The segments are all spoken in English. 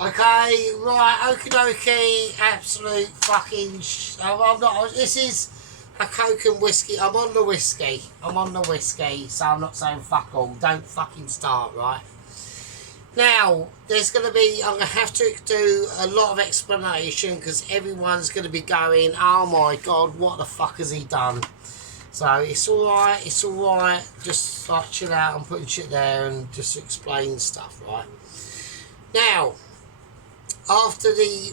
Okay, right, okie dokie, absolute fucking I'm not, this is a Coke and whiskey, I'm on the whiskey, so I'm not saying fuck all, don't fucking start, right? Now, there's going to be, I'm going to have to do a lot of explanation because everyone's going to be going, oh my god, what the fuck has he done? So it's alright, just like chill out and putting shit there and just explain stuff, right? Now, after the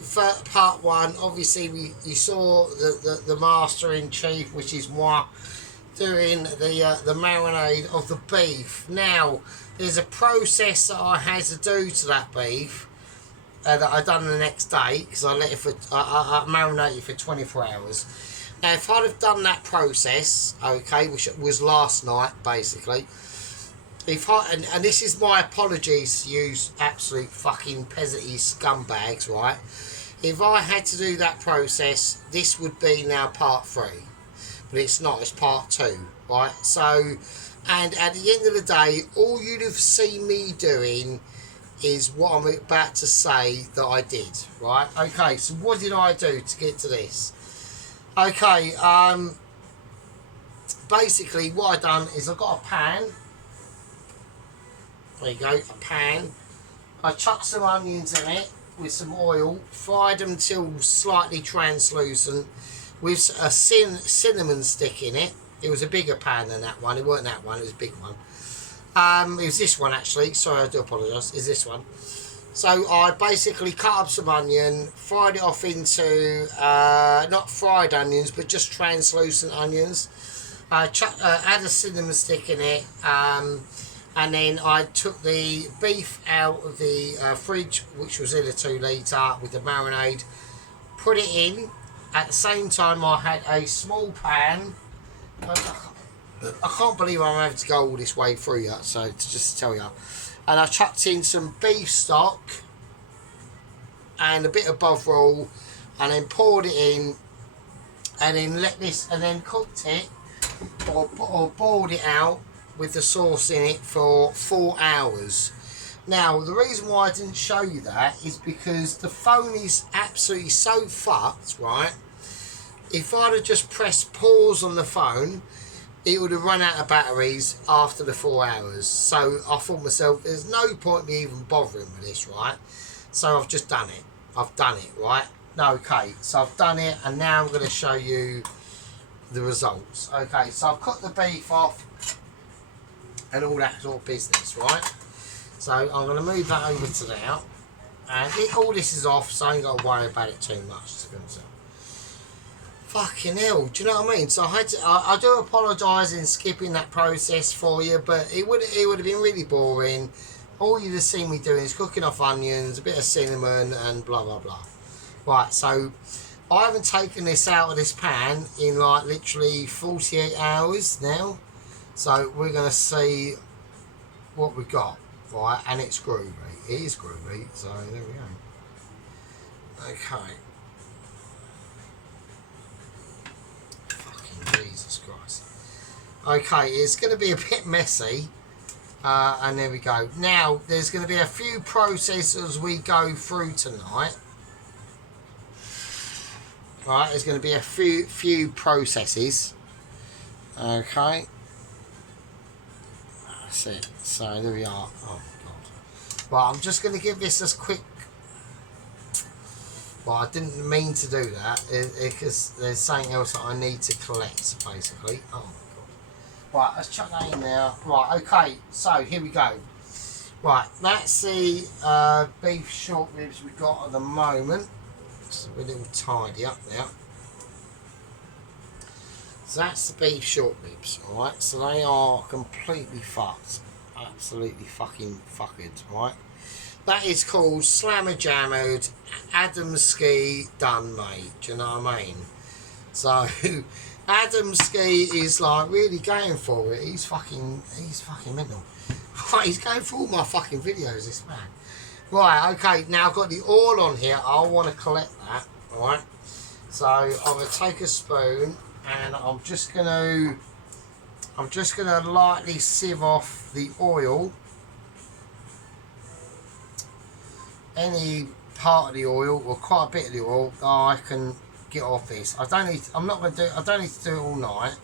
part one, obviously you saw the master in chief, which is moi, doing the marinade of the beef. Now, there's a process that I had to do to that beef that I done the next day because I let it for I marinated for 24 hours. Now, if I'd have done that process, okay, which was last night basically, if I and this is my apologies to you absolute fucking peasantty scumbags, right? If I had to do that process, this would be now part 3, but it's not. It's part 2, right? So, and at the end of the day, all you'd have seen me doing is what I'm about to say that I did, right? Okay, so what did I do to get to this? Okay, basically what I done is I've got a pan. There you go, a pan. I chucked some onions in it with some oil, fried them till slightly translucent with a cinnamon stick in it. It was a bigger pan than that one. It wasn't that one, it was a big one. It was this one actually. Sorry, I do apologise. It's this one. So I basically cut up some onion, fried it off into, not fried onions, but just translucent onions. Add a cinnamon stick in it. And then I took the beef out of the fridge, which was in a 2 litre with the marinade, put it in. At the same time, I had a small pan. I can't believe I'm having to go all this way through yet, so to just tell you. And I chucked in some beef stock and a bit of bovril, and then poured it in, and then and then cooked it or boiled it out with the sauce in it for 4 hours. Now, the reason why I didn't show you that is because the phone is absolutely so fucked, right? If I'd have just pressed pause on the phone, it would have run out of batteries after the 4 hours. So I thought to myself, there's no point me even bothering with this, right? So I've just done it. I've done it, right? Okay, so I've done it, and now I'm going to show you the results. Okay, so I've cut the beef off and all that sort of business, right? So I'm going to move that over to now, and all this is off, so I ain't got to worry about it too much, to be honest. Fucking hell, do you know what I mean? So I do apologise in skipping that process for you, but it would have been really boring. All you'd have seen me doing is cooking off onions, a bit of cinnamon, and blah blah blah. Right, so I haven't taken this out of this pan in like literally 48 hours now. So we're going to see what we got, right? And it's groovy. It is groovy, so there we go. Okay. Fucking Jesus Christ. Okay, it's going to be a bit messy. And there we go. Now, there's going to be a few processes we go through tonight. Right, there's going to be a few processes. Okay. That's it. So there we are. Oh god. Right, I'm just going to give this as quick. Well, I didn't mean to do that because there's something else that I need to collect, basically. Oh my god. Right, let's chuck that in there. Right, okay. So here we go. Right, that's the beef short ribs we've got at the moment. So we're a little tidy up now. So that's the beef short ribs, alright? So they are completely fucked. Absolutely fucking fucked, right? That is called Slammer Jammered, Adam Ski done, mate. Do you know what I mean? So Adam Ski is like really going for it. He's fucking mental. Right, he's going for all my fucking videos, this man. Right, okay, now I've got the oil on here. I want to collect that, alright? So I'm going to take a spoon and I'm just going to lightly sieve off the oil. any part of the oil or quite a bit of the oil that I can get off this. I don't need. I'm not going to do. I don't need to do it all night.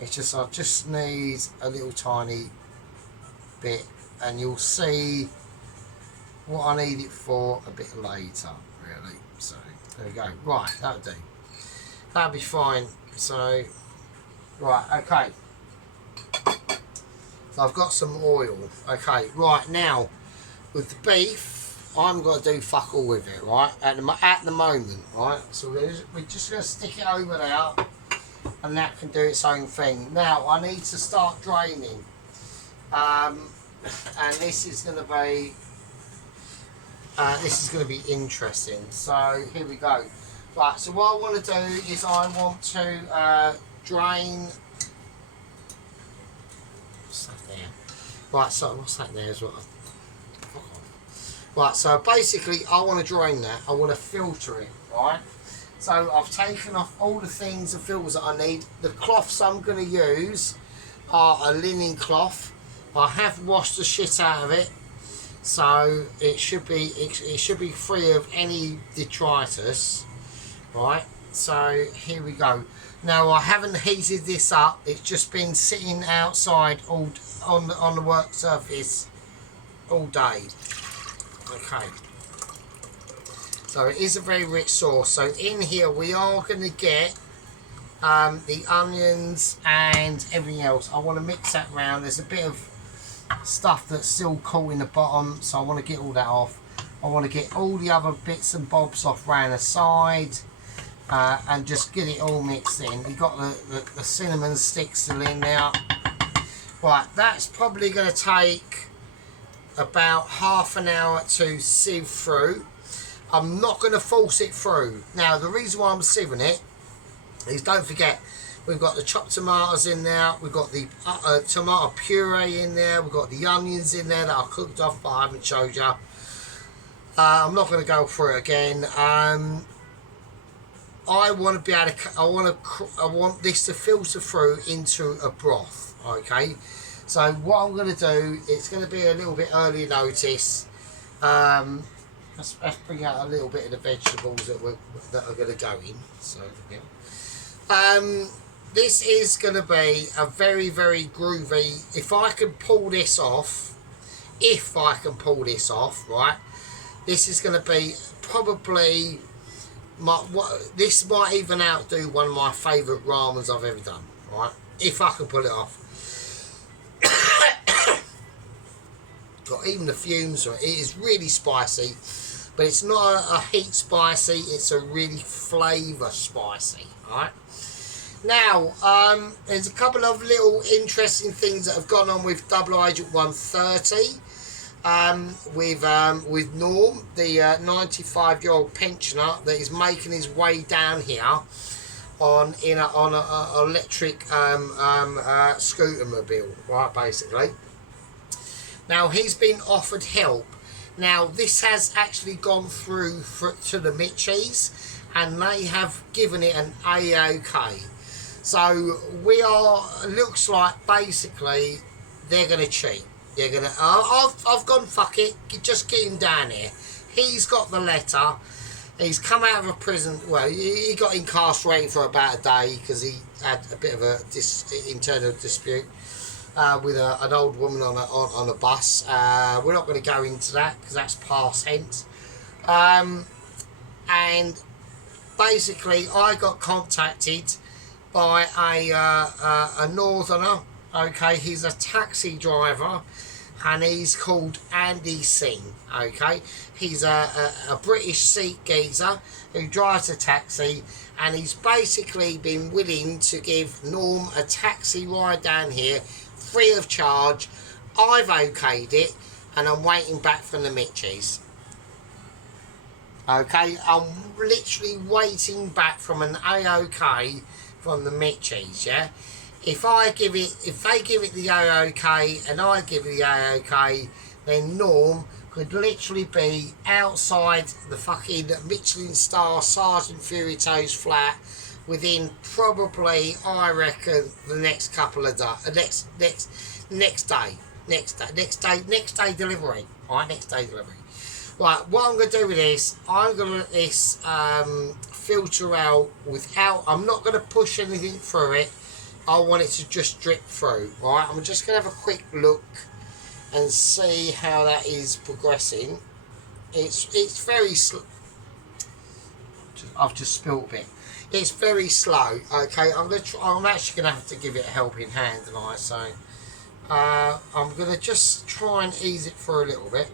It's just I just need a little tiny bit, and you'll see what I need it for a bit later, really. So there we go. Right, that'll do. That'll be fine. So right, okay. So I've got some oil. Okay, right now with the beef, I'm going to do fuck all with it, right? At the moment, right? So we're just going to stick it over there, and that can do its own thing. Now I need to start draining, and this is going to be interesting. So here we go. Right. So what I want to do is I want to drain. What's that there? Right. So what's that there as well? Right, so basically I want to drain that, I want to filter it, right? So I've taken off all the things and filters that I need. The cloths I'm going to use are a linen cloth. I have washed the shit out of it, so it should be free of any detritus, right? So here we go. Now I haven't heated this up, it's just been sitting outside all on the work surface all day. Okay, so it is a very rich sauce. So in here we are going to get the onions and everything else. I want to mix that round. There's a bit of stuff that's still cool in the bottom, so I want to get all that off. I want to get all the other bits and bobs off round the side, and just get it all mixed in. You've got the cinnamon sticks still in there. Right, that's probably going to take about half an hour to sieve through. I'm not going to force it through. Now the reason why I'm sieving it is, don't forget, we've got the chopped tomatoes in there, we've got the tomato puree in there, we've got the onions in there that I cooked off but I haven't showed you. I'm not going to go through it again. I want to be able to, I want this to filter through into a broth, okay? So what I'm going to do, it's going to be a little bit early notice. Let's bring out a little bit of the vegetables that are going to go in. So yeah. This is going to be a very, very groovy. If I can pull this off, right, this is going to be probably this might even outdo one of my favourite ramens I've ever done, right? If I can pull it off. Got even the fumes. It is really spicy, but it's not a heat spicy, it's a really flavour spicy. Alright, now there's a couple of little interesting things that have gone on with Double Agent 130, with Norm, the 95-year-old pensioner that is making his way down here on a electric scooter mobile, right, basically. Now he's been offered help. Now this has actually gone through to the Mitchies, and they have given it an A-OK. So looks like basically they're going to cheat. They're going to, I've gone fuck it, just get him down here. He's got the letter. He's come out of a prison. Well, he got incarcerated for about a day because he had a bit of a internal dispute with an old woman on a bus. We're not going to go into that because that's past tense. And basically, I got contacted by a northerner. Okay, he's a taxi driver, and he's called Andy Singh. Okay, he's a British Sikh geezer who drives a taxi, and he's basically been willing to give Norm a taxi ride down here free of charge. I've okayed it, and I'm waiting back from the Mitchies. Okay, I'm literally waiting back from an A-OK from the Mitchies. Yeah, if they give it the A-OK and I give it the A-OK, then Norm could literally be outside the fucking Michelin star Sergeant Fury Toes flat within probably, I reckon, the next couple of days, next day delivery. Alright, next day delivery. Right, what I'm going to do with this, I'm going to let this filter out without, I'm not going to push anything through it. I want it to just drip through. Right, I'm just going to have a quick look and see how that is progressing. It's very slow. I've just spilt a bit. It's very slow. Okay, I'm actually gonna have to give it a helping hand tonight. So I'm gonna just try and ease it through a little bit.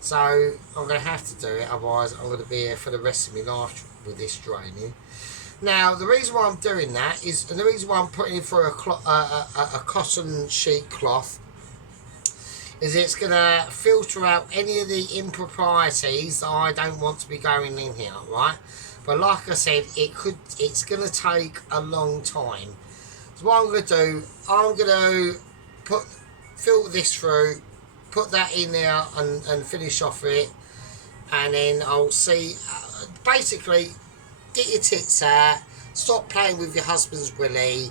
So I'm gonna have to do it. Otherwise, I'm gonna be here for the rest of my life with this draining. Now, the reason why I'm doing that is, and the reason why I'm putting it through a cotton sheet cloth, is it's going to filter out any of the improprieties that I don't want to be going in here, right? But like I said, it's going to take a long time. So what I'm going to do, I'm going to filter this through, put that in there and finish off with it, and then I'll see, basically, get your tits out, stop playing with your husband's willy,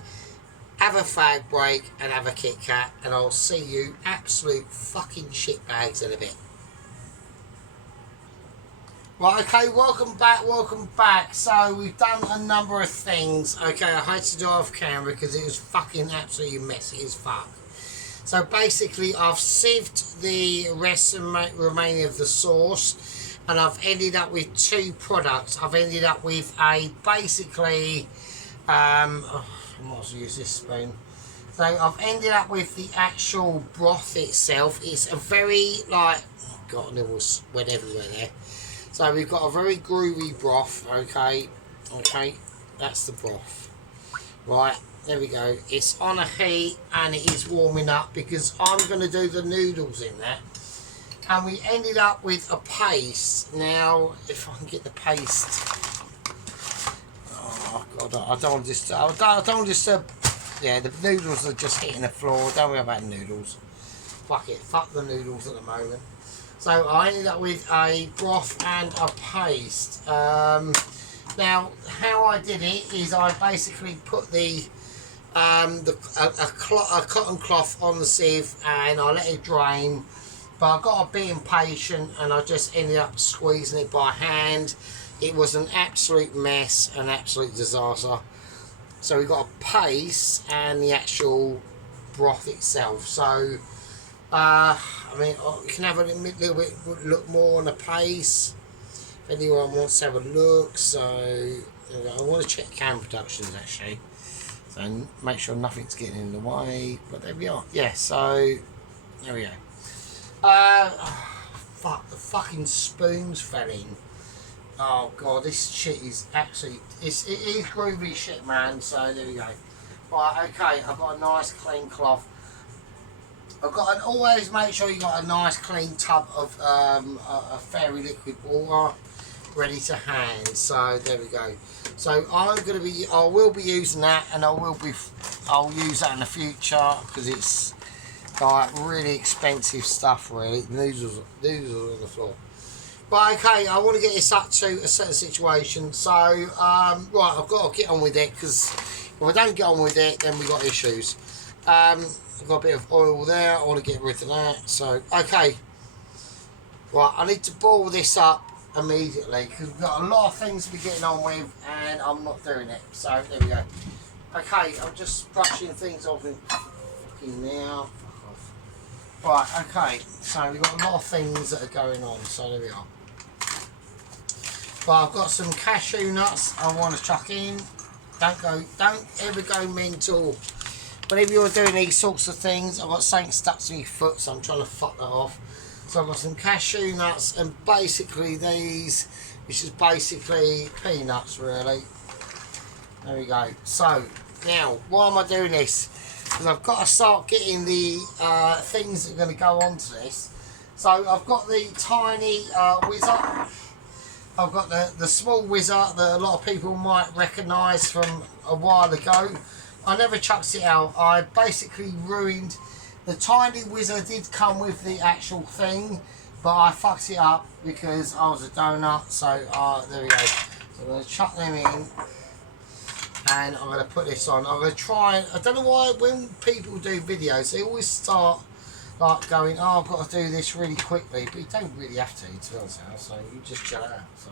have a fag break and have a Kit Kat, and I'll see you absolute fucking shitbags in a bit. Right, okay, welcome back. So we've done a number of things. Okay, I had to do off camera because it was fucking absolutely messy as fuck. So basically I've sieved the rest and remaining of the sauce, and I've ended up with two products. I've ended up with a basically I might as well use this spoon. So I've ended up with the actual broth itself. It's a very, like, oh god, it was went everywhere there. So we've got a very groovy broth, okay, that's the broth. Right, there we go. It's on a heat and it is warming up because I'm going to do the noodles in that. And we ended up with a paste. Now, if I can get the paste. Oh god, I don't want to disturb. I don't want to disturb. Yeah, the noodles are just hitting the floor. Don't worry about the noodles. Fuck it. Fuck the noodles at the moment. So I ended up with a broth and a paste. Now, how I did it is I basically put a cotton cloth on the sieve and I let it drain. But I got a bit impatient and I just ended up squeezing it by hand. It was an absolute mess, an absolute disaster. So we got a paste and the actual broth itself. So, I mean, you can have a little bit look more on the paste if anyone wants to have a look. So, I want to check Cam Productions actually. So, make sure nothing's getting in the way. But there we are. Yeah, so, there we go. Fuck, the fucking spoons fell in. Oh god, this shit is actually, it is groovy shit, man. So there we go. Right, okay, I've got a nice clean cloth. I've got always make sure you got a nice clean tub of a fairy liquid water ready to hand. So there we go. So I will be using that, and I'll use that in the future because it's like really expensive stuff. Really, noodles on the floor. But okay, I want to get this up to a certain situation. So right, I've got to get on with it because if I don't get on with it, then we got issues. I've got a bit of oil there. I want to get rid of that. So okay, right, I need to boil this up immediately because we've got a lot of things to be getting on with, and I'm not doing it. So there we go. Okay, I'm just brushing things off in fucking now. Fuck off. Right, okay. So we've got a lot of things that are going on. So there we are. But I've got some cashew nuts I want to chuck in. Don't ever go mental. Whenever you're doing these sorts of things, I've got something stuck to my foot, so I'm trying to fuck that off. So I've got some cashew nuts and basically these, which is basically peanuts really. There we go. So now, why am I doing this? Because I've got to start getting the things that are going to go onto this. So I've got the tiny whizzer. I've got the small whizzer that a lot of people might recognise from a while ago. I never chucked it out. I basically ruined. The tiny whizzer did come with the actual thing, but I fucked it up because I was a donut. So there we go. So I'm going to chuck them in, and I'm going to put this on. I'm going to try. I don't know why when people do videos, they always start like going, oh, I've got to do this really quickly, but you don't really have to be honest now, so you just chill out. So,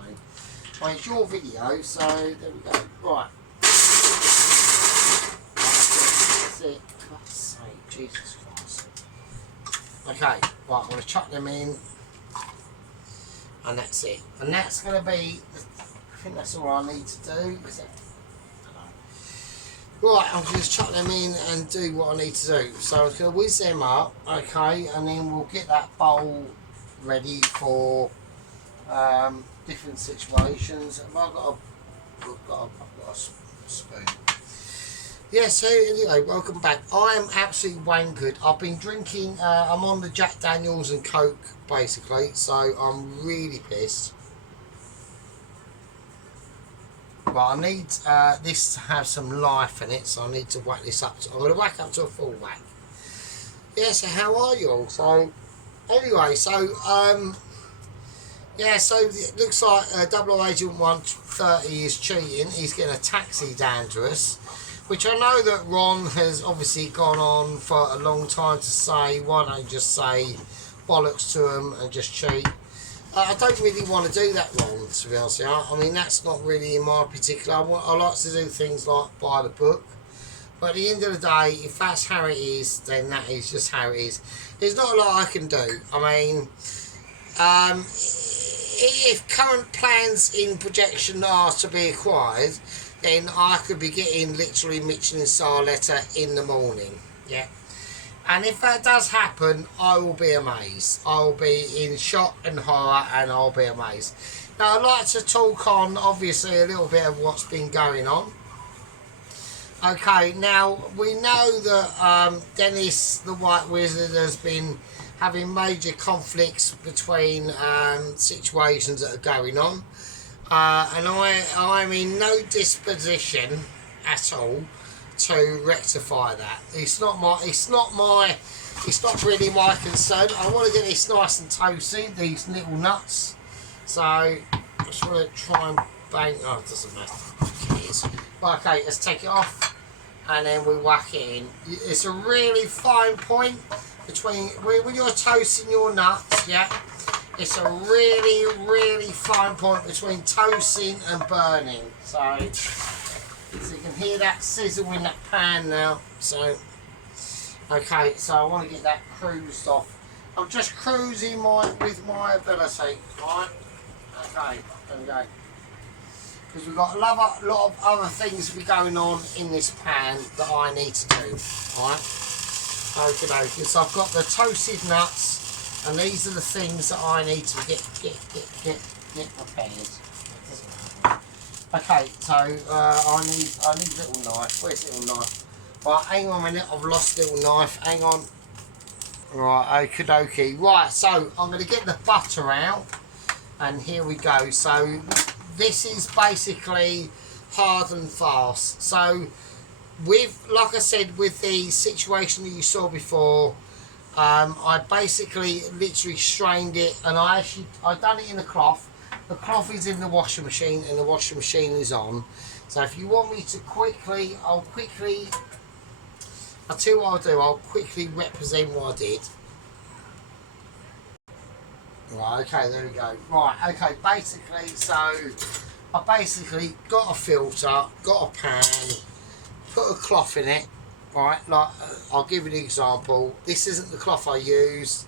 well, it's your video, so there we go. Right. That's it. God's sake, Jesus Christ. Okay, right, I'm going to chuck them in, and that's it. And that's going to be, I think that's all I need to do. Is it? Right, I'll just chuck them in and do what I need to do. So I'm going to whiz them up, okay, and then we'll get that bowl ready for different situations. Have I got a spoon? Yeah, so anyway, welcome back. I am absolutely wankered. I've been drinking, I'm on the Jack Daniels and Coke, basically, so I'm really pissed. Well, I need this to have some life in it, so I need to whack this up. I'm going to whack up to a full whack. Yeah, so how are you all? So, anyway, so, yeah, so it looks like Double Agent 130 is cheating. He's getting a taxi down to us, which I know that Ron has obviously gone on for a long time to say, why don't you just say bollocks to him and just cheat? I don't really want to do that, Ron, to be honest with you. I mean, that's not really in my particular. I like to do things like by the book. But at the end of the day, if that's how it is, then that is just how it is. There's not a lot I can do. I mean, if current plans in projection are to be acquired, then I could be getting literally Michelin star letter in the morning. Yeah. And if that does happen, I will be amazed. I will be in shock and horror, and I'll be amazed. Now, I'd like to talk on, obviously, a little bit of what's been going on. Okay, now, we know that Dennis, the White Wizard, has been having major conflicts between situations that are going on. And I'm in no disposition at all to rectify that. It's not really my concern. I want to get this nice and toasty, these little nuts. So I just want to try and bang. Oh, it doesn't matter. Well, okay, let's take it off and then we whack it in. It's a really fine point between when you're toasting your nuts. Yeah, it's a really fine point between toasting and burning. So you can hear that sizzle in that pan now. So, okay, so I want to get that cruised off. I'm just cruising with my ability, right? Okay, there we go. Because we've got a lot of other things to be going on in this pan that I need to do, right? Okay, so I've got the toasted nuts, and these are the things that I need to get prepared. Okay, so I need a little knife. Where's the little knife? Right, hang on a minute, I've lost the little knife. Hang on. Right, okie dokie. Right, so I'm going to get the butter out, and here we go. So this is basically hard and fast. So like I said, with the situation that you saw before, I basically literally strained it, and I done it in a cloth. The cloth is in the washing machine and the washing machine is on. So if you want me to I'll tell you what I'll do, I'll quickly represent what I did. Right, okay, there we go. Right, okay, basically, so I basically got a filter, got a pan, put a cloth in it, right, like, I'll give you an example. This isn't the cloth I used.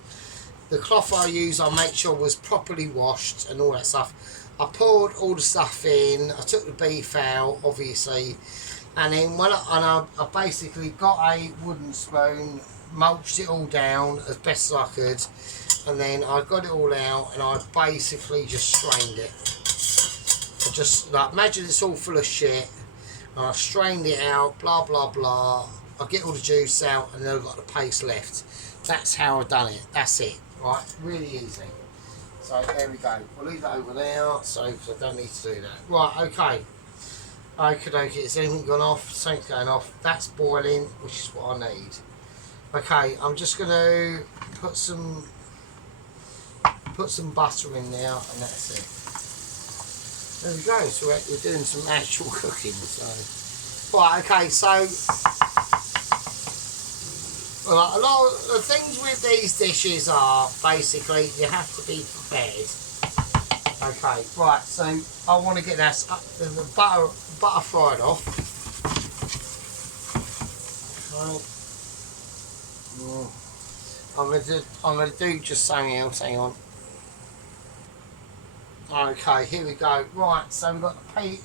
The cloth I used, I made sure was properly washed and all that stuff. I poured all the stuff in. I took the beef out, obviously, and then I basically got a wooden spoon, mulched it all down as best as I could, and then I got it all out and I basically just strained it. I just like imagine it's all full of shit. And I strained it out, blah blah blah. I get all the juice out, and then I've got the paste left. That's how I've done it. That's it. Right, really easy. So there we go. We'll leave that over there, so I don't need to do that. Right, okay. Okay, is anything gone off? Something's going off. That's boiling, which is what I need. Okay, I'm just going to put some butter in there, and that's it. There we go. So we're doing some actual cooking. So, right, okay. So, Well, a lot of the things with these dishes are basically you have to be prepared. Okay, right, so I want to get the butter fried off. Okay. I'm gonna do just something else. Hang on. Okay, here we go. Right, so we've got the peat,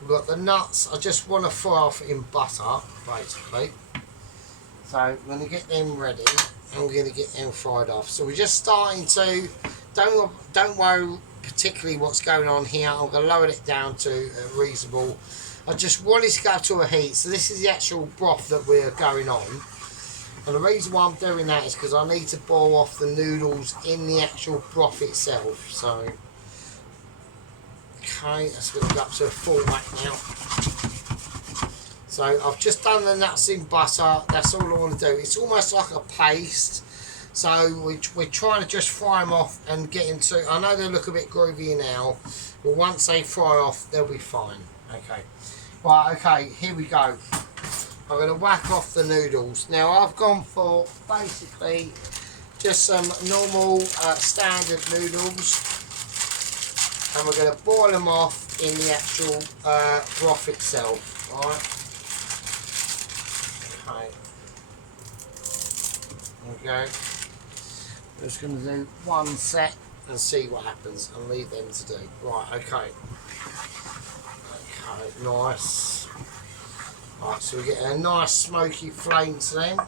we've got the nuts. I just want to fry off in butter, basically. So I'm going to get them ready, and we're going to get them fried off. So we're just starting to. Don't worry particularly what's going on here. I'm going to lower it down to reasonable. I just want it to go to a heat. So this is the actual broth that we're going on. And the reason why I'm doing that is because I need to boil off the noodles in the actual broth itself. So, okay, that's going to go up to a full whack now. So I've just done the nuts in butter. That's all I want to do. It's almost like a paste. So we're trying to just fry them off and get into. I know they look a bit groovy now, but once they fry off, they'll be fine. Okay. Right. Okay. Here we go. I'm going to whack off the noodles. Now I've gone for basically just some normal standard noodles, and we're going to boil them off in the actual broth itself. Right. Okay. There we go. I'm just going to do one set and see what happens and leave them to do. Right. Okay. Okay. Nice. Right, so we get a nice smoky flame to them.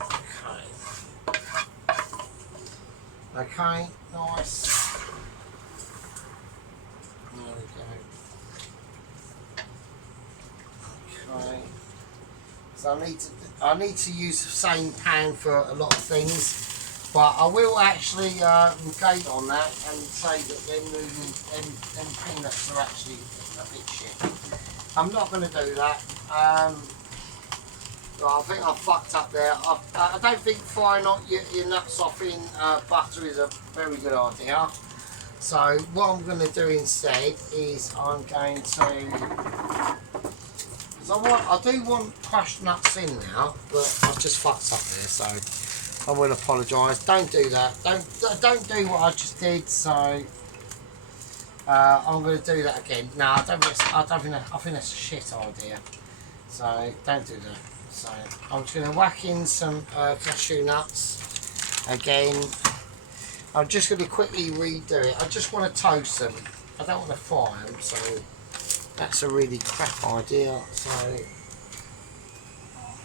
Okay. Okay, nice. There we go. Okay. So I need to use the same pan for a lot of things, but I will actually negate on that and say that them peanuts are actually a bit shit. I'm not going to do that. I think I fucked up there. I don't think frying your nuts off in butter is a very good idea. So what I'm going to do instead is I'm going to. I do want crushed nuts in now, but I've just fucked up there, so I will apologise. Don't do that. Don't do what I just did. So. I'm going to do that again. No, I think that's a shit idea. So don't do that. So I'm just going to whack in some cashew nuts again. I'm just going to quickly redo it. I just want to toast them. I don't want to fry them. So that's a really crap idea. So I'm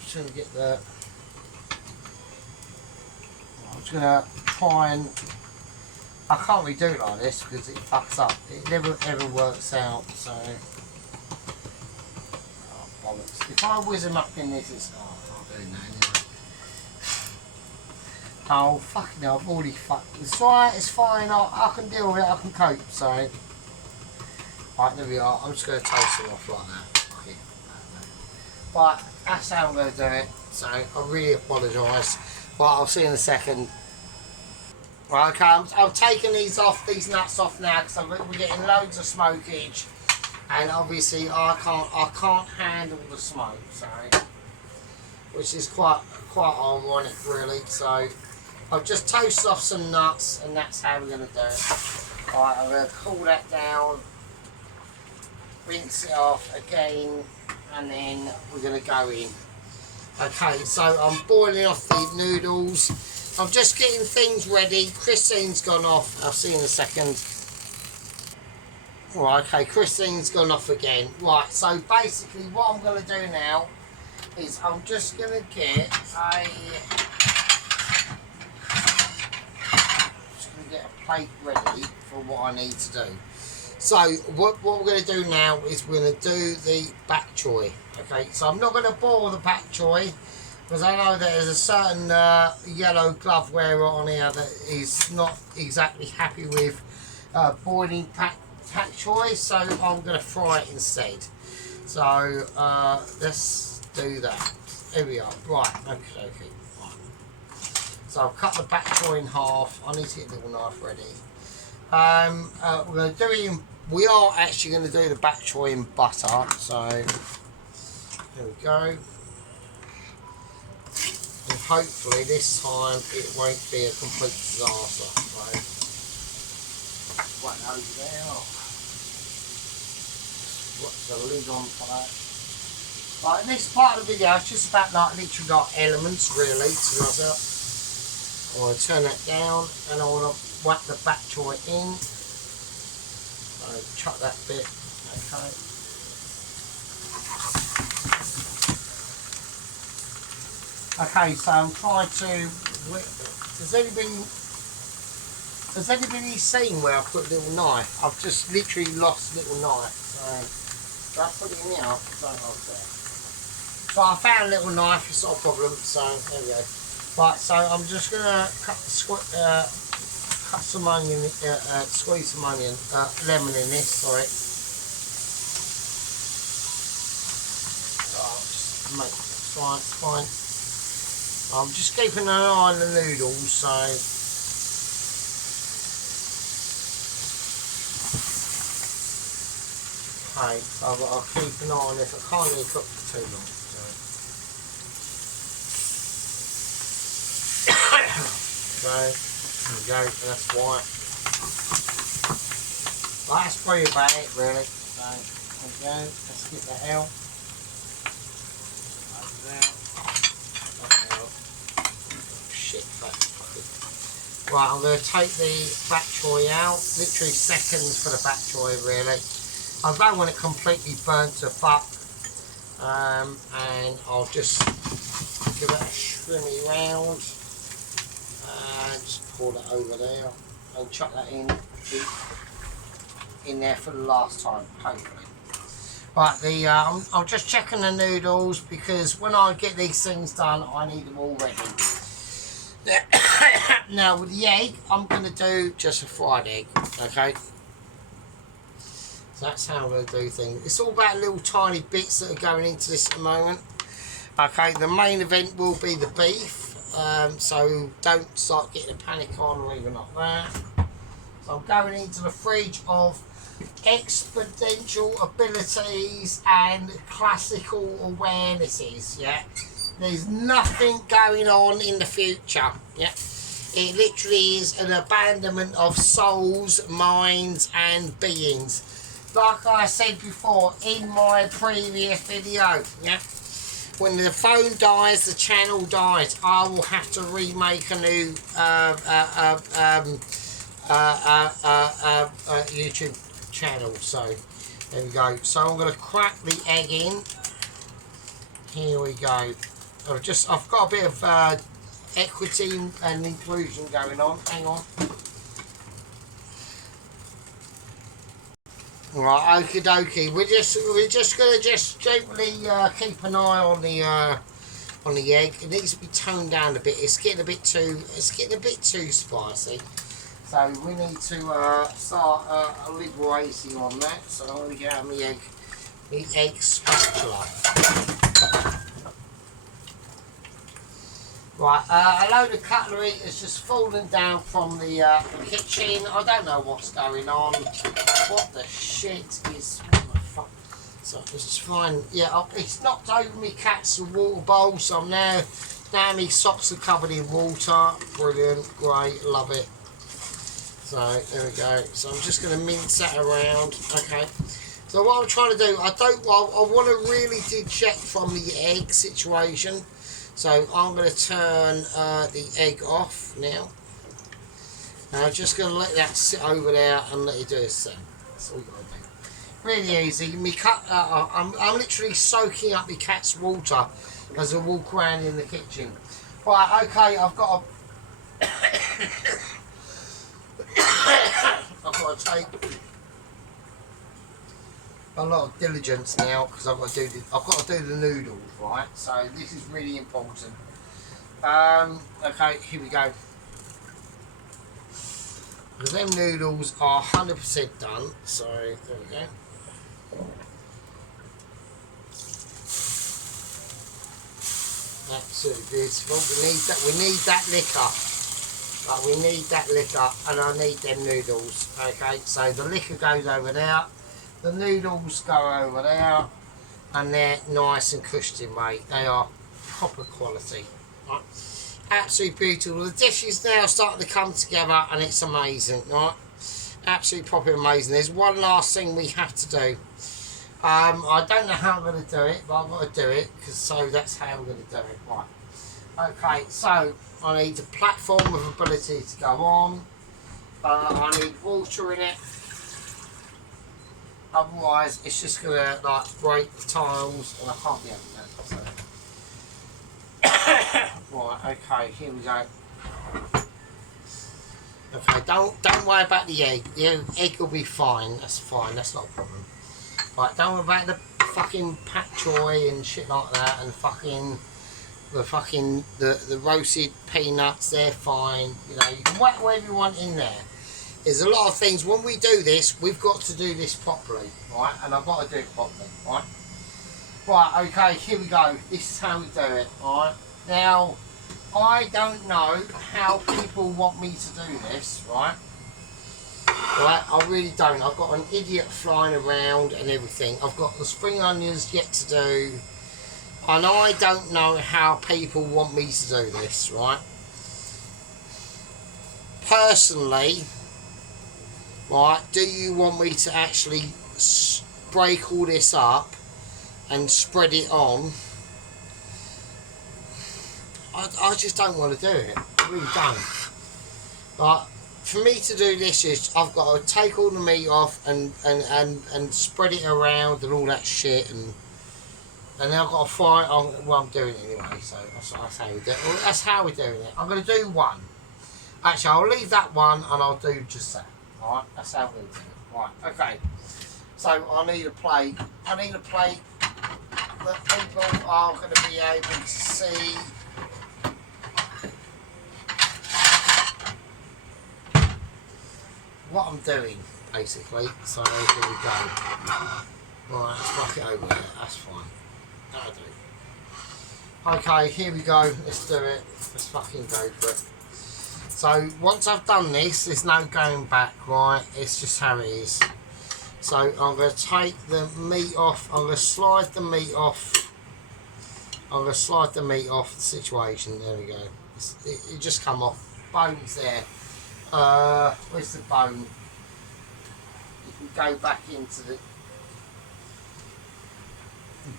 just going to get the. I'm just going to try and. I can't really do it like this because it fucks up. It never ever works out, so. Oh, bollocks. If I whiz them up in this, it's. Oh, I'll do that anyway. Oh, fucking hell, I've already fucked. It's alright, it's fine, I can deal with it, I can cope, so. Right, there we are. I'm just going to toast them off like that. Okay. But that's how I'm going to do it, so I really apologise. But I'll see you in a second. Right, okay, I'm taking these nuts off now because we're getting loads of smokage, and obviously I can't handle the smoke, so which is quite ironic really. So I've just toasted off some nuts, and that's how we're going to do it. Alright, I'm going to cool that down, rinse it off again, and then we're going to go in. Okay, so I'm boiling off the noodles. I'm just getting things ready. Christine's gone off. I'll see you in a second. Right, okay, Christine's gone off again. Right, so basically what I'm going to do now is I'm just going to get a plate ready for what I need to do. So what we're going to do now is we're going to do the bok choy. Okay, so I'm not going to boil the bok choy, because I know that there's a certain yellow glove wearer on here that is not exactly happy with boiling bok choy, so I'm going to fry it instead. So let's do that. Here we are. Right, okay. Right. So I've cut the bok choy in half. I need to get a little knife ready. We're going to do it in, we are actually going to do the bok choy in butter, so there we go. And hopefully this time it won't be a complete disaster. So, right over there. Put the lid on for that. Right, this part of the video is just about like literally got elements really to rise up. I want to turn that down and I want to whack the back joint in. So chuck that bit. Okay. Okay, so I'm trying to. Has anybody seen where I put a little knife? I've just literally lost a little knife. So I put it in there. So I found a little knife. It's not a problem. So there we go. Right. So I'm just gonna cut some onion, squeeze some onion, lemon in this. Sorry. Just make it fine. It's fine. I'm just keeping an eye on the noodles, so okay, so I'll keep an eye on this. I can't really cook for too long. So there we go, that's white. Well, that's pretty about it really. So there we go, let's get that out. Over there. Right, I'm going to take the back choy out, literally seconds for the back choy really. I don't want it completely burnt to buck, and I'll just give it a shrimmy round and just pour that over there and chuck that in there for the last time, hopefully. Right, I'm just checking the noodles because when I get these things done I need them all ready. Now with the egg, I'm going to do just a fried egg, okay? So that's how I'm going to do things. It's all about little tiny bits that are going into this at the moment. Okay, the main event will be the beef, so don't start getting a panic on or even like that. So I'm going into the fridge of exponential abilities and classical awarenesses, yeah? There's nothing going on in the future. Yeah, it literally is an abandonment of souls, minds, and beings. Like I said before in my previous video. Yeah, when the phone dies, the channel dies. I will have to remake a new YouTube channel. So there we go. So I'm going to crack the egg in. Here we go. I've got a bit of equity and inclusion going on. Hang on. Right, okie dokie. We're just gonna gently keep an eye on the egg. It needs to be toned down a bit. It's getting a bit too spicy. So we need to start liberating on that. So I'm gonna get out the egg spatula. Right, a load of cutlery has just fallen down from the kitchen. I don't know what's going on. What the shit is... What the fuck? So it's fine. Yeah, it's knocked over me cat's water bowl, so now my socks are covered in water. Brilliant, great, love it. So there we go. So I'm just going to mince that around. Okay. So what I'm trying to do, I want to really deject from the egg situation. So I'm going to turn the egg off now. And I'm just going to let that sit over there and let it do its thing. That's all we've got to do. Really easy. I'm literally soaking up the cat's water as I walk around in the kitchen. Right, okay, I've got to... I've got to take a lot of diligence now because I've got to do the noodles, right? So this is really important. Okay, here we go. Because them noodles are 100% done. So there we go. Absolutely beautiful. We need that liquor. Like we need that liquor, and I need them noodles. Okay, so the liquor goes over there. The noodles go over there, and they're nice and cushy, mate. They are proper quality. Right? Absolutely beautiful. The dish is now starting to come together and it's amazing, right? Absolutely properly amazing. There's one last thing we have to do. I don't know how I'm going to do it, but I've got to do it, because so that's how I'm going to do it. Right. Okay, so I need a platform with ability to go on. I need water in it. Otherwise, it's just going to like break the tiles, and I can't be having that. So. Right. Okay. Here we go. Okay. Don't worry about the egg. The egg will be fine. That's fine. That's not a problem. Right, don't worry about the fucking pak choy and shit like that, and the roasted peanuts. They're fine. You know, you can whack whatever you want in there. There's a lot of things. When we do this, we've got to do this properly, right? And I've got to do it properly, right? Right. Okay. Here we go. This is how we do it. All right. Now, I don't know how people want me to do this, right? Right, I really don't. I've got an idiot flying around and everything. I've got the spring onions yet to do. And I don't know how people want me to do this, right? Personally, right, do you want me to actually break all this up and spread it on? I just don't want to do it. I really don't. Right. For me to do this is I've got to take all the meat off and spread it around and all that shit, and then I've got to fry it on. Well, I'm doing it anyway, so that's how we do it. Well, that's how we're doing it. I'm going to do one. Actually, I'll leave that one and I'll do just that. Alright, that's how we'll do it. Right, okay. So I need a plate. I need a plate that people are going to be able to see. What I'm doing, basically. So here we go. Right, let's rock it over there. That's fine. That'll do. Okay, here we go. Let's do it. Let's fucking go for it. So once I've done this, there's no going back, right? It's just how it is. So I'm going to take the meat off. I'm going to slide the meat off. I'm going to slide the meat off the situation. There we go. It just come off. Bone's there. Where's the bone? You can go back into the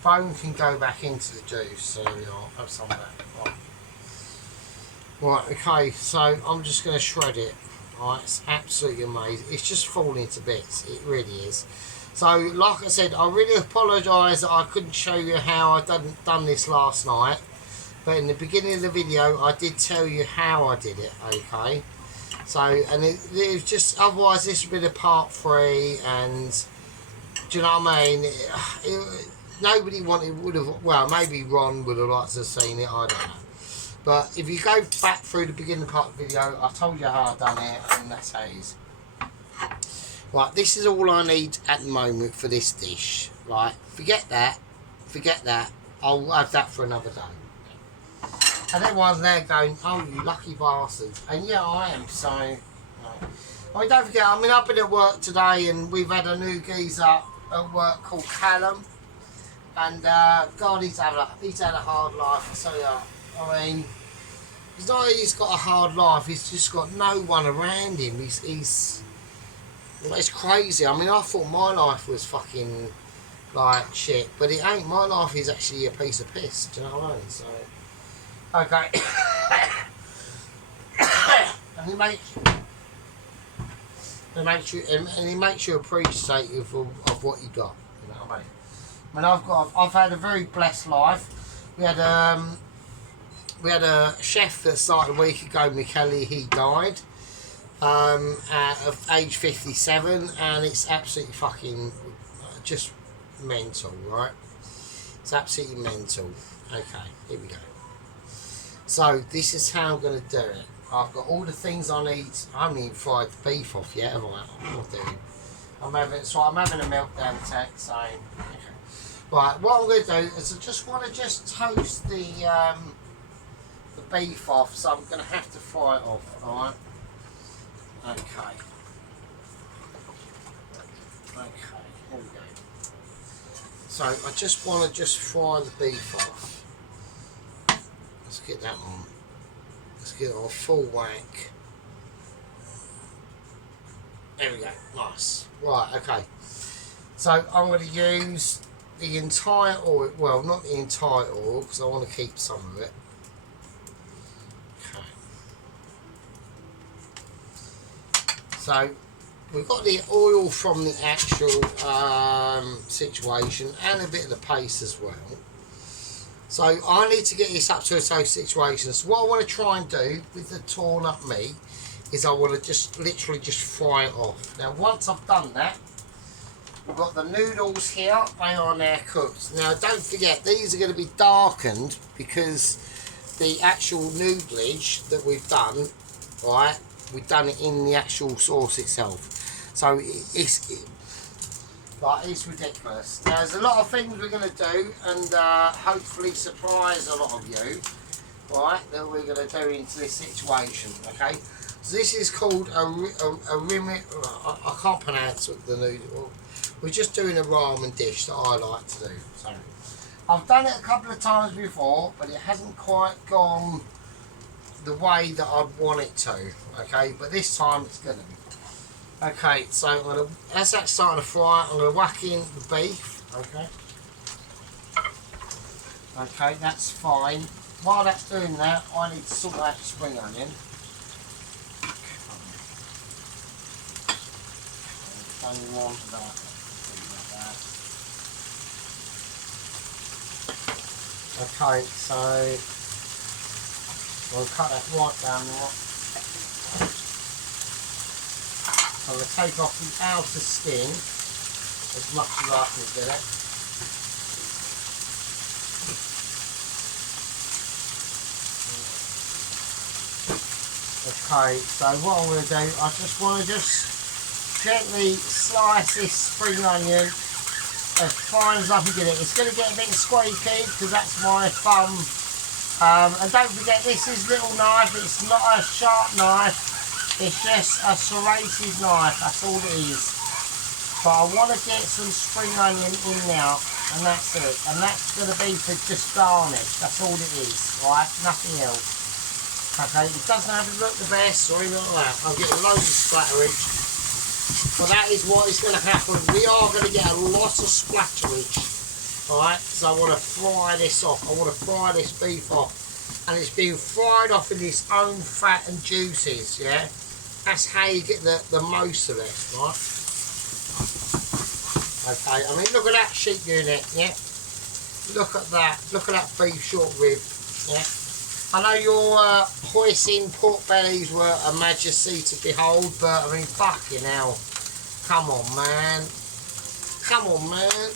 bone can go back into the juice, so there we are. Have some of that. Right, okay, so I'm just going to shred it. Right, it's absolutely amazing. It's just falling to bits. It really is. So, like I said, I really apologise that I couldn't show you how I done this last night. But in the beginning of the video, I did tell you how I did it, okay? So, and it was just, otherwise this would be the part 3, and do you know what I mean? Nobody would have, well, maybe Ron would have liked to have seen it, I don't know. But if you go back through the beginning part of the video, I told you how I've done it, and that's how it is. Right, this is all I need at the moment for this dish. Right, forget that, I'll have that for another day. And everyone's there going, oh, you lucky bastards. And yeah, I am, so... Right. I mean, don't forget, I mean, I've been at work today and we've had a new geezer at work called Callum. And, God, he's had a hard life, I tell you. I mean, it's not that he's got a hard life, he's just got no one around him. It's crazy. I mean, I thought my life was fucking, like, shit. But it ain't. My life is actually a piece of piss, do you know what I mean? So... Okay. And he makes you appreciative of what you got. You know what I mean? I mean, I've had a very blessed life. We had a chef that started a week ago, Michele. He died at age 57, and it's absolutely fucking just mental, right? It's absolutely mental. Okay, here we go. So this is how I'm going to do it. I've got all the things I need. I haven't even fried the beef off yet, have I? I'm not doing. I'm having a meltdown attack. So, okay. Right, what I'm going to do is I just want to toast the beef off. So I'm going to have to fry it off. All right. Okay. Okay. Here we go. So I just want to fry the beef off. Let's get that on. Let's get it on full whack. There we go. Nice. Right, okay. So I'm going to use the entire oil. Well, not the entire oil because I want to keep some of it. Okay. So we've got the oil from the actual situation and a bit of the paste as well. So I need to get this up to a toast situation. So what I want to try and do with the torn up meat is I want to just literally just fry it off. Now once I've done that, we've got the noodles here, they are now cooked. Now don't forget, these are going to be darkened because the actual noodleage that we've done, right, we've done it in the actual sauce itself. So it's ridiculous. Now, there's a lot of things we're going to do and hopefully surprise a lot of you, right, that we're going to do into this situation, okay? So this is called a I can't pronounce the noodle. We're just doing a ramen dish that I like to do. So I've done it a couple of times before, but it hasn't quite gone the way that I'd want it to, okay? But this time it's going to be. Okay, so I'm gonna, as that's starting to fry, I'm going to whack in the beef, okay? Okay, that's fine. While that's doing that, I need to sort out the spring onion. Don't want that. Okay, so I'll cut that right down there. I'm going to take off the outer skin as much as I can get it. Okay, so what I'm going to do, I just want to gently slice this spring onion as fine as I can get it. It's going to get a bit squeaky because that's my thumb. And don't forget, this is a little knife, it's not a sharp knife. It's just a serrated knife, that's all it is. But I want to get some spring onion in now, and that's it. And that's going to be for just garnish, that's all it is, right? Nothing else. Okay, it doesn't have to look the best or anything like that. I'm getting loads of splatterage. But that is what is going to happen. We are going to get a lot of splatterage, alright? So I want to fry this off. I want to fry this beef off. And it's being fried off in its own fat and juices, yeah? That's how you get the most of it, right? Okay, I mean, look at that sheep unit, yeah? Look at that beef short rib, yeah? I know your hoisin pork bellies were a majesty to behold, but I mean, fucking hell. Come on, man. Come on, man.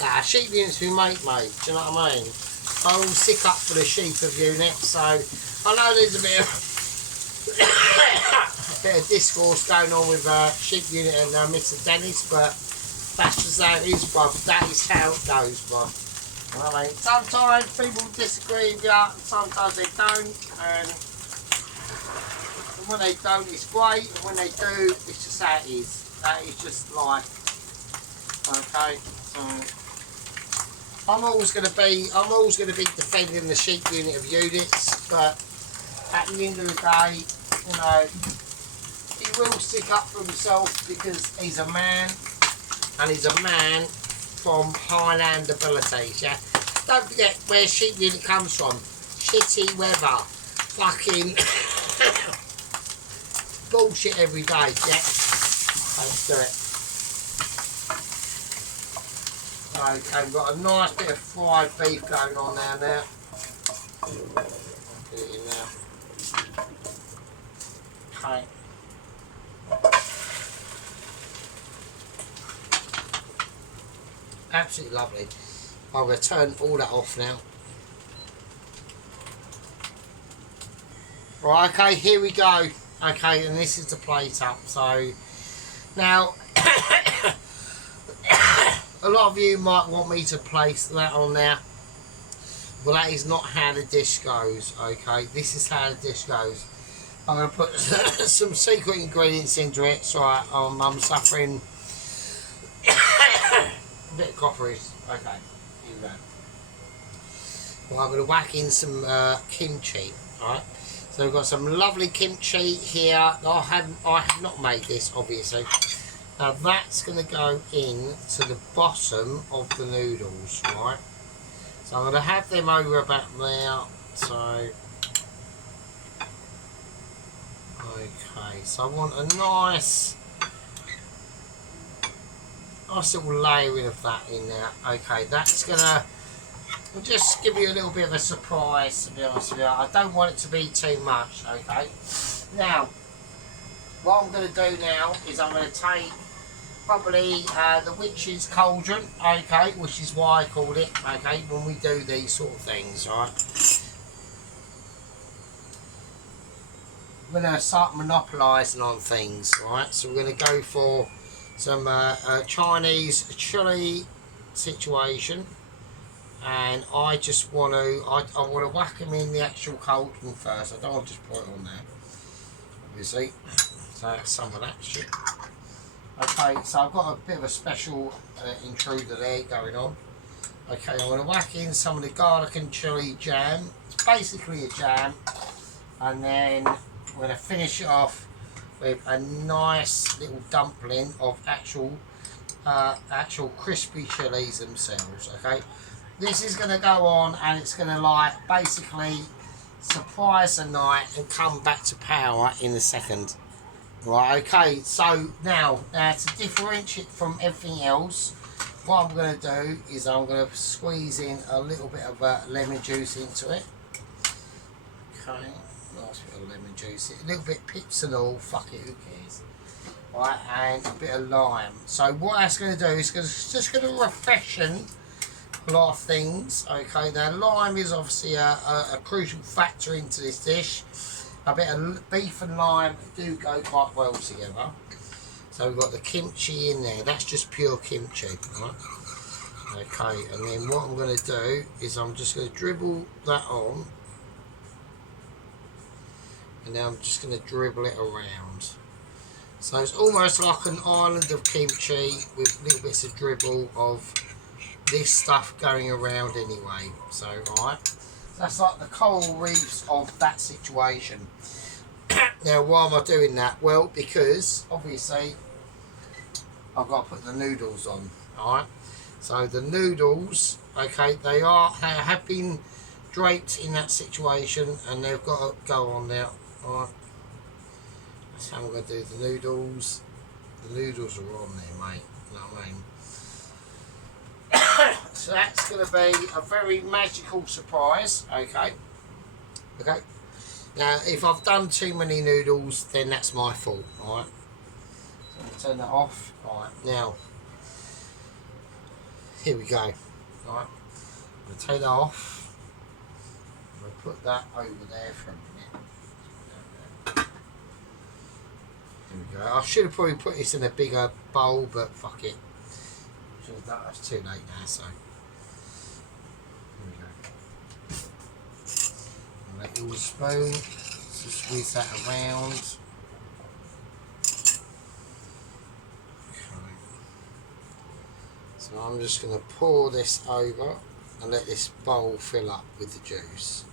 Nah, sheep units we make, mate, do you know what I mean? I'm all sick up for the sheep of unit, so I know there's a bit of discourse going on with sheep unit and Mr. Dennis, but that's just how it is, bruv. That is how it goes, bruv. You know what I mean? Sometimes people disagree with you, sometimes they don't, and when they don't, it's great, and when they do, it's just how it is. That is just life. Okay, so I'm always going to be defending the sheep unit of units, but at the end of the day, you know, he will stick up for himself because he's a man, and he's a man from Highland abilities, yeah? Don't forget where sheep unit comes from. Shitty weather, fucking bullshit every day, yeah? Let's do it. Okay, we've got a nice bit of fried beef going on down there. Put it in there. Okay. Absolutely lovely. I'm going to turn all that off now. Right, okay, here we go. Okay, and this is the plate up. So, now, a lot of you might want me to place that on there. Well, that is not how the dish goes, okay? This is how the dish goes. I'm going to put some secret ingredients into it. So I'm suffering a bit of cougheries. Okay, here we go. Well, I'm going to whack in some kimchi. Right. So we've got some lovely kimchi here. I have not made this, obviously. Now that's going to go in to the bottom of the noodles, right? So I'm going to have them over about there. So, okay. So I want a nice little layering of that in there. Okay, that's going to... We'll just give you a little bit of a surprise, to be honest with you. I don't want it to be too much, okay? Now, what I'm going to do now is I'm going to take probably the witch's cauldron, okay, which is why I called it, okay, when we do these sort of things, right? We're going to start monopolising on things, right? So we're going to go for some Chinese chili situation. And I just want to, I want to whack them in the actual cauldron first. I don't want to just put it on there, obviously. So that's some of that shit. Okay, so I've got a bit of a special intruder there going on. Okay, I'm going to whack in some of the garlic and chilli jam. It's basically a jam. And then we're going to finish it off with a nice little dumpling of actual crispy chilies themselves, okay? This is going to go on and it's going to like basically surprise the night and come back to power in a second. Right, okay, so now to differentiate from everything else, what I'm going to do is I'm going to squeeze in a little bit of lemon juice into it. Okay, nice bit of lemon juice, a little bit pips and all, fuck it, who cares. Right, and a bit of lime. So what that's going to do is it's just going to refreshen a lot of things. Okay, now lime is obviously a crucial factor into this dish. A bit of beef and lime do go quite well together. So we've got the kimchi in there. That's just pure kimchi, right? Okay, and then what I'm going to do is I'm just going to dribble that on, and then I'm just going to dribble it around. So it's almost like an island of kimchi with little bits of dribble of this stuff going around anyway. So, right, that's like the coral reefs of that situation. Now, why am I doing that? Well, because obviously I've got to put the noodles on. Alright, so the noodles, okay, they have been draped in that situation and they've got to go on there. Alright, that's how I'm going to do the noodles. The noodles are on there, mate. You know what I mean? So that's going to be a very magical surprise, okay? Okay. Now, if I've done too many noodles, then that's my fault, alright? So I'm going to turn that off. Alright, now, here we go. Alright, I'm going to take that off. I'm going to put that over there for a minute. Here we go. I should have probably put this in a bigger bowl, but fuck it. That's too late now, so here we go. I'll let you spoon, so squeeze that around. Okay. So I'm just going to pour this over and let this bowl fill up with the juice.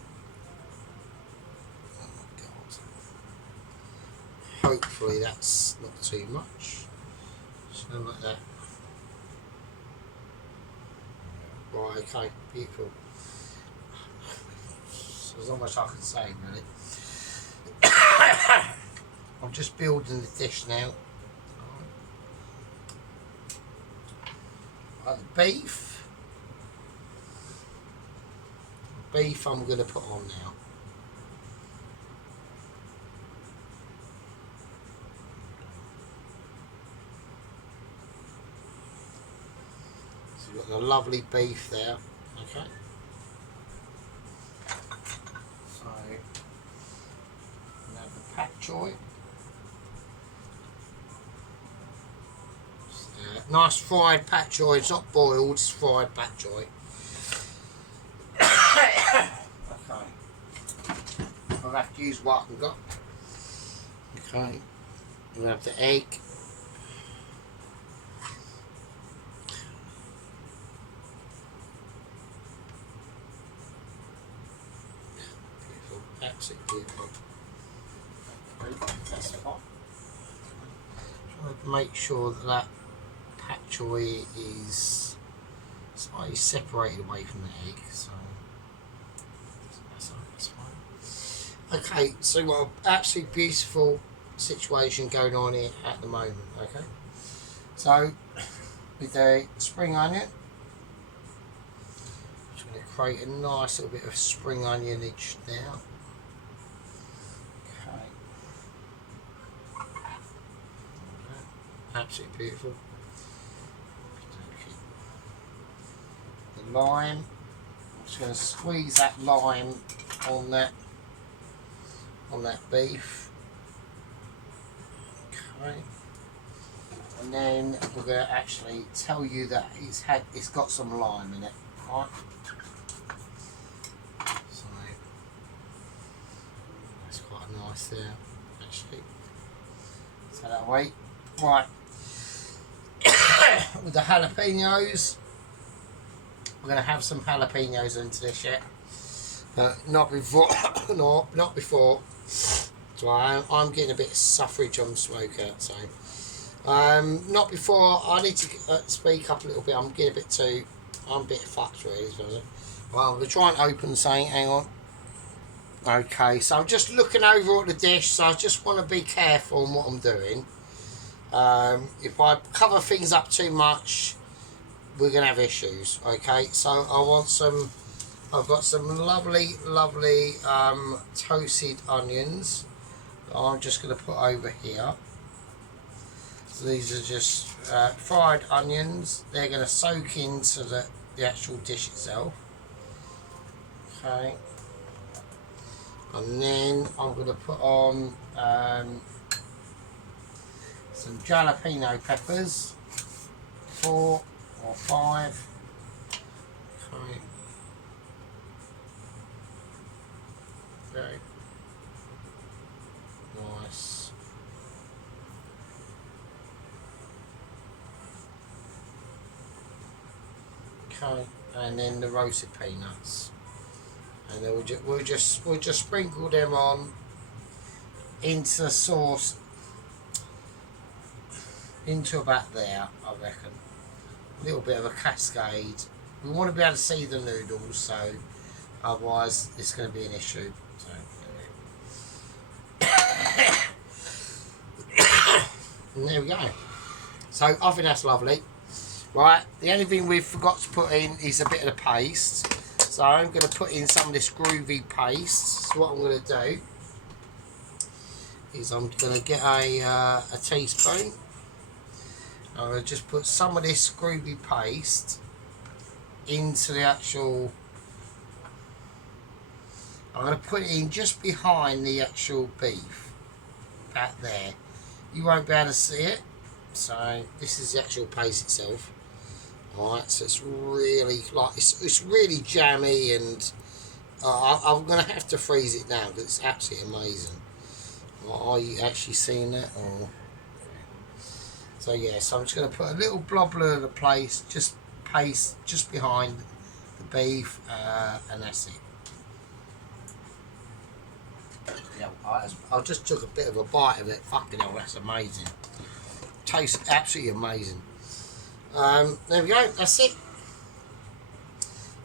Oh my god. Hopefully that's not too much. Just going like that. Right, okay, beautiful. So there's not much I can say, really. I'm just building the dish now. Right, the beef. The beef I'm going to put on now. Got the lovely beef there, okay. So, we have the pak choy. Nice fried pak choy. It's not boiled, it's fried pak choy. Okay. I'll have to use what I've got. Okay. We have the egg. absolutely beautiful. That's fine. Try to make sure that that patch away is slightly separated away from the egg, so that's fine. Okay, so we've got an absolutely beautiful situation going on here at the moment. Okay, so with the spring onion, I'm just going to create a nice little bit of spring onionage now. Okay, absolutely beautiful. The lime, I'm just going to squeeze that lime on that beef. Okay, and then we're going to actually tell you that it's got some lime in it, right? So that's quite nice there, actually. So that way, right. With the jalapenos, we're going to have some jalapenos into this yet, not before. not before. So I'm getting a bit of suffrage on the smoke outside. Not before. I need to speak up a little bit. I'm getting a bit too. I'm a bit fucked really. Well, we're trying to open something. Hang on. Okay, so I'm just looking over at the dish. So I just want to be careful in what I'm doing. If I cover things up too much, we're gonna have issues. Okay, so I want some. I've got some lovely toasted onions that I'm just going to put over here. So these are just fried onions. They're going to soak into the actual dish itself. Okay, and then I'm going to put on some jalapeno peppers, 4 or 5. Okay. Very nice. Okay, and then the roasted peanuts, and then we'll just sprinkle them on into the sauce, into about there, I reckon. A little bit of a cascade. We want to be able to see the noodles, so otherwise it's going to be an issue. And there we go. So I think that's lovely. Right, the only thing we forgot to put in is a bit of the paste. So I'm going to put in some of this groovy paste. So what I'm going to do is I'm going to get a teaspoon. I'm going to just put some of this groovy paste into the actual. I'm going to put it in just behind the actual beef, back there. You won't be able to see it, so this is the actual paste itself. Alright, so it's really it's really jammy, and I'm going to have to freeze it now because it's absolutely amazing. Are you actually seeing that? Or so yeah, so I'm just going to put a little blobler of the paste just behind the beef, and that's it. Yeah, I just took a bit of a bite of it. Fucking hell, that's amazing. Tastes absolutely amazing. There we go, that's it.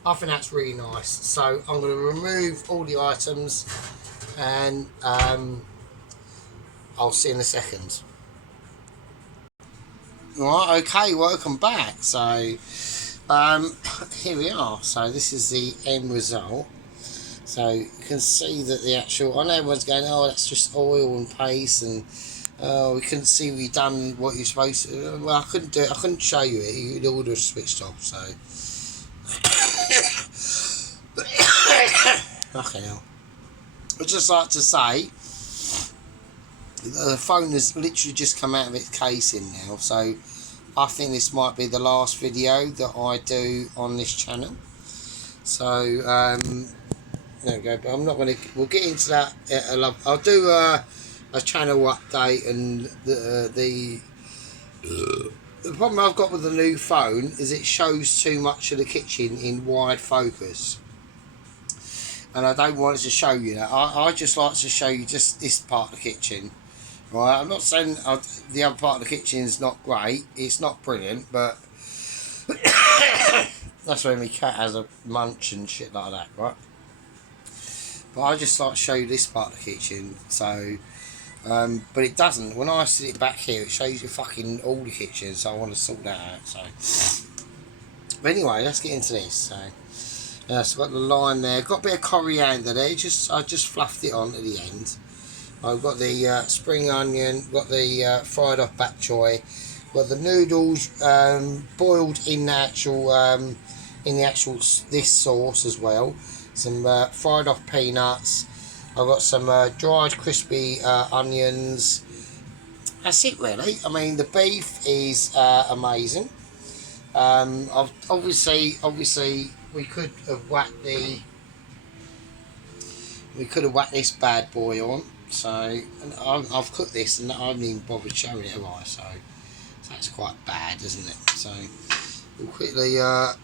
I think that's really nice. So I'm going to remove all the items, and I'll see you in a second. Right, okay, welcome back. So here we are. So this is the end result. So you can see that the actual, I know everyone's going, oh, that's just oil and paste, and we couldn't see we done what you're supposed to. Well, I couldn't do it. I couldn't show you it. You'd all just switched off. So, okay, now I'd just like to say the phone has literally just come out of its casing now. So I think this might be the last video that I do on this channel. So there we go, but I'm not going to. We'll get into that. I'll do a channel update, and the problem I've got with the new phone is it shows too much of the kitchen in wide focus. and I don't want to show you that. I just like to show you just this part of the kitchen. Right, I'm not saying the other part of the kitchen is not great. It's not brilliant, but that's when my cat has a munch and shit like that, right? But I just like to show you this part of the kitchen. So, but it doesn't. When I sit it back here, it shows you fucking all the kitchen. So I want to sort that out. So, but anyway, let's get into this. So, so I've got the lime there. Got a bit of coriander there. I just fluffed it on at the end. I've got the spring onion. Got the fried off bok choy. Got the noodles boiled in the actual this sauce as well. Some fried off peanuts. I've got some dried crispy onions. That's it really. I mean the beef is amazing. Obviously we could have whacked this bad boy on. So and I've cooked this and I haven't even bothered showing it, have I? So that's quite bad, isn't it? So we'll quickly I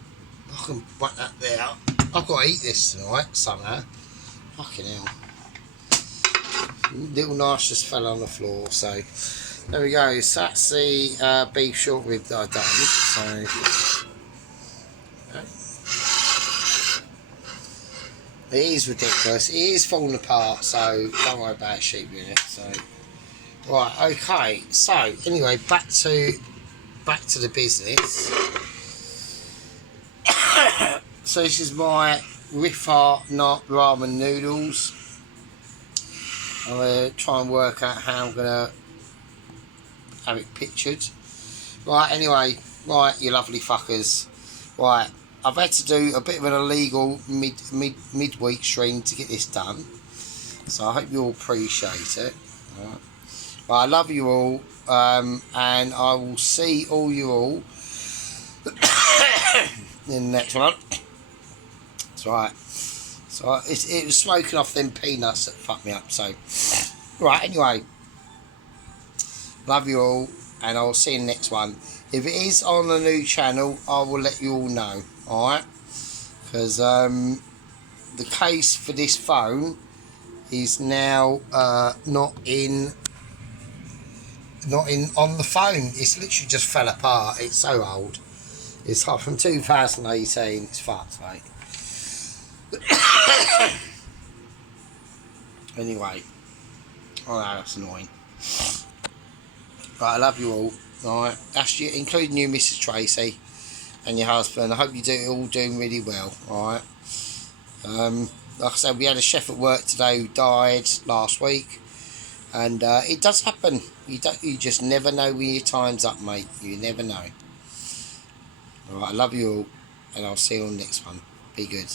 can whack that there. I've got to eat this tonight somehow. Fucking hell. Little knife just fell on the floor. So there we go. So that's the beef short rib that I've done. So it is ridiculous. It is falling apart. So don't worry about sheep unit. So right. Okay. So anyway, back to the business. So this is my Riffa Nut ramen noodles. I'm going to try and work out how I'm going to have it pictured. Right, anyway, right, you lovely fuckers. Right, I've had to do a bit of an illegal midweek stream to get this done. So I hope you all appreciate it. Right, I love you all, and I will see all you all in the next one. That's right. So it was smoking off them peanuts that fucked me up. So, right, anyway. Love you all, and I'll see you in the next one. If it is on a new channel, I will let you all know. Alright? Because the case for this phone is now not in on the phone. It's literally just fell apart. It's so old. It's like from 2018. It's fucked, mate. Anyway, oh no, that's annoying. Right, I love you all. Alright, that's you, including you, Mrs. Tracy, and your husband. I hope you all doing really well. Alright. Like I said, we had a chef at work today who died last week, and it does happen. You just never know when your time's up, mate. You never know. Alright, I love you all, and I'll see you on the next one. Be good.